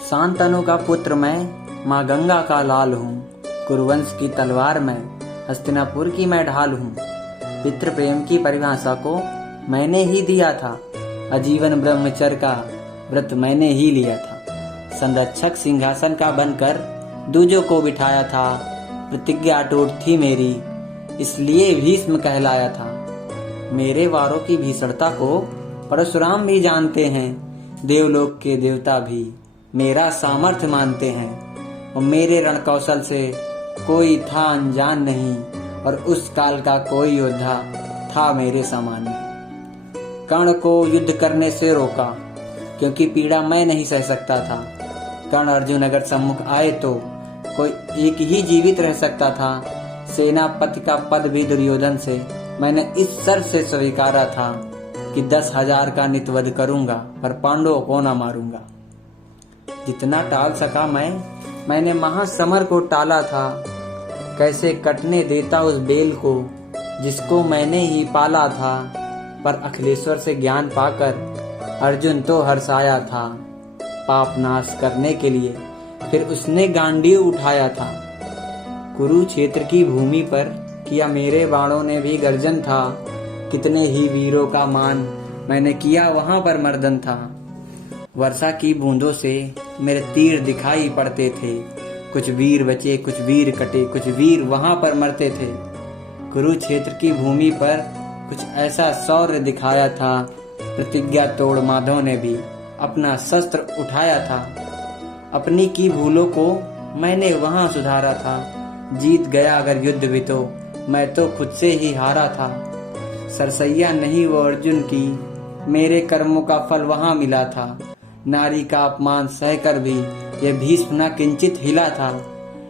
शांतनु का पुत्र मैं, माँ गंगा का लाल हूँ। कुरुवंश की तलवार मैं, हस्तिनापुर की मैं ढाल हूँ। पितृ प्रेम की परिभाषा को मैंने ही दिया था। आजीवन ब्रह्मचर्य का व्रत मैंने ही लिया था। संरक्षक सिंहासन का बनकर दूजों को बिठाया था। प्रतिज्ञा अटूट थी मेरी, इसलिए भीष्म कहलाया था। मेरे वारों की भीषणता को परशुराम भी जानते हैं। देवलोक के देवता भी मेरा सामर्थ्य मानते हैं। और मेरे रण कौशल से कोई था अनजान नहीं, और उस काल का कोई योद्धा था मेरे समान नहीं। कर्ण को युद्ध करने से रोका, क्योंकि पीड़ा मैं नहीं सह सकता था। कर्ण अर्जुन अगर सम्मुख आए तो कोई एक ही जीवित रह सकता था। सेनापति का पद भी दुर्योधन से मैंने इस शर्त से स्वीकारा था कि 10,000 का नितवध करूंगा, पर पांडवों को न मारूंगा। जितना टाल सका मैंने महासमर को टाला था। कैसे कटने देता उस बेल को जिसको मैंने ही पाला था। पर अखिलेश्वर से ज्ञान पाकर अर्जुन तो हर्षाया था। पाप नाश करने के लिए फिर उसने गांडीव उठाया था। कुरुक्षेत्र की भूमि पर किया मेरे बाणों ने भी गर्जन था। कितने ही वीरों का मान मैंने किया वहां पर मर्दन था। वर्षा की बूंदों से मेरे तीर दिखाई पड़ते थे। कुछ वीर बचे, कुछ वीर कटे, कुछ वीर वहां पर मरते थे। कुरुक्षेत्र की भूमि पर कुछ ऐसा शौर्य दिखाया था। प्रतिज्ञा तोड़ माधव ने भी अपना शस्त्र उठाया था। अपनी की भूलों को मैंने वहां सुधारा था। जीत गया अगर युद्ध भी तो मैं तो खुद से ही हारा था। सरसैया नहीं वो अर्जुन की, मेरे कर्मों का फल वहां मिला था। नारी का अपमान सहकर भी ये भीष्म न किंचित हिला था।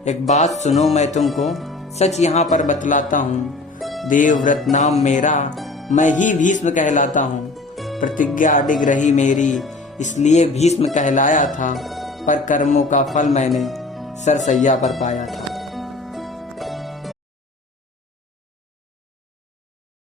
एक बात सुनो मैं तुमको सच यहाँ पर बतलाता हूँ। देवव्रत नाम मेरा, मैं ही भीष्म कहलाता हूँ। प्रतिज्ञा अडिग रही मेरी, इसलिए भीष्म कहलाया था। पर कर्मों का फल मैंने सरसैया पर पाया था।